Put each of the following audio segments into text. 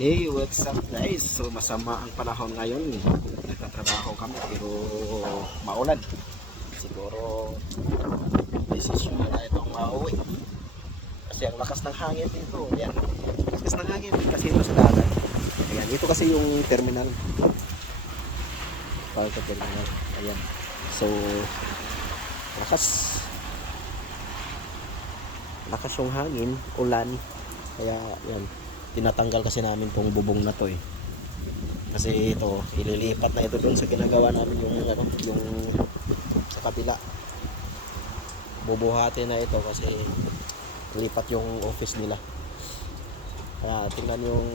Hey, what's up guys? So masama ang panahon ngayon. Nagtatrabaho kami pero maulan. Siguro desisyon na itong mauwi. Kasi ang lakas ng hangin dito. Yan. Lakas ng hangin kasi ito sa dagat. Ayan, ito kasi yung terminal. Para sa terminal. Ayan. So, lakas. Lakas yung hangin, ulan. Kaya, yan tinatanggal kasi namin tong bubong na to eh. Kasi ito, ililipat na ito dun sa ginagawa namin yung ano, yung sa kabila. Bubuhati na ito kasi lipat yung office nila. Kaya tingnan yung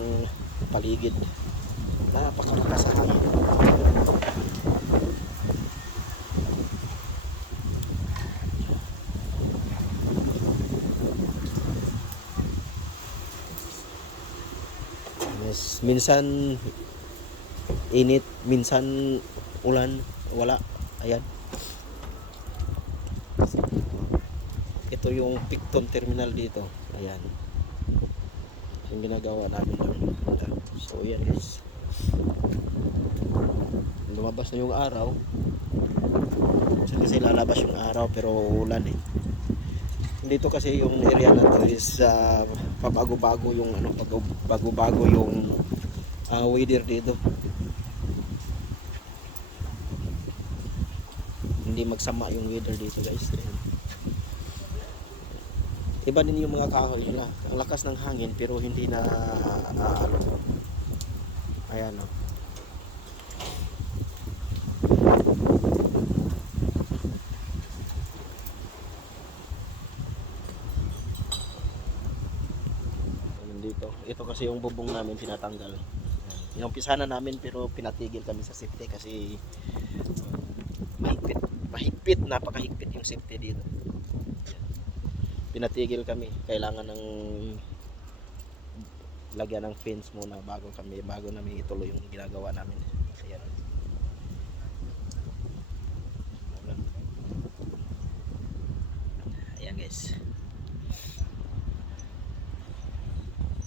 paligid. Napakalakas sa hangin. Yes, minsan init, minsan ulan, wala. Ayan. Ito yung Picton Terminal dito. Ayan. Yung ginagawa namin. So, yan guys. Lumabas na yung araw. Kasi lalabas yung araw pero ulan eh. Dito kasi yung area na to is uh, pabago-bago yung ano, pabago-bago yung uh, weather dito. Hindi magsama yung weather dito, guys. Ayan. Iba din yung mga kahoy nila. Ang lakas ng hangin pero hindi na uh. Ayan oh. Dito. Ito kasi yung bubong namin tinatanggal. Inumpisa na namin pero pinatigil kami sa safety kasi uh, mahigpit, mahigpit, napakahigpit yung safety dito. Pinatigil kami. Kailangan ng lagyan ng fence muna bago kami bago namin ituloy yung ginagawa namin. Ayan. Ayan guys.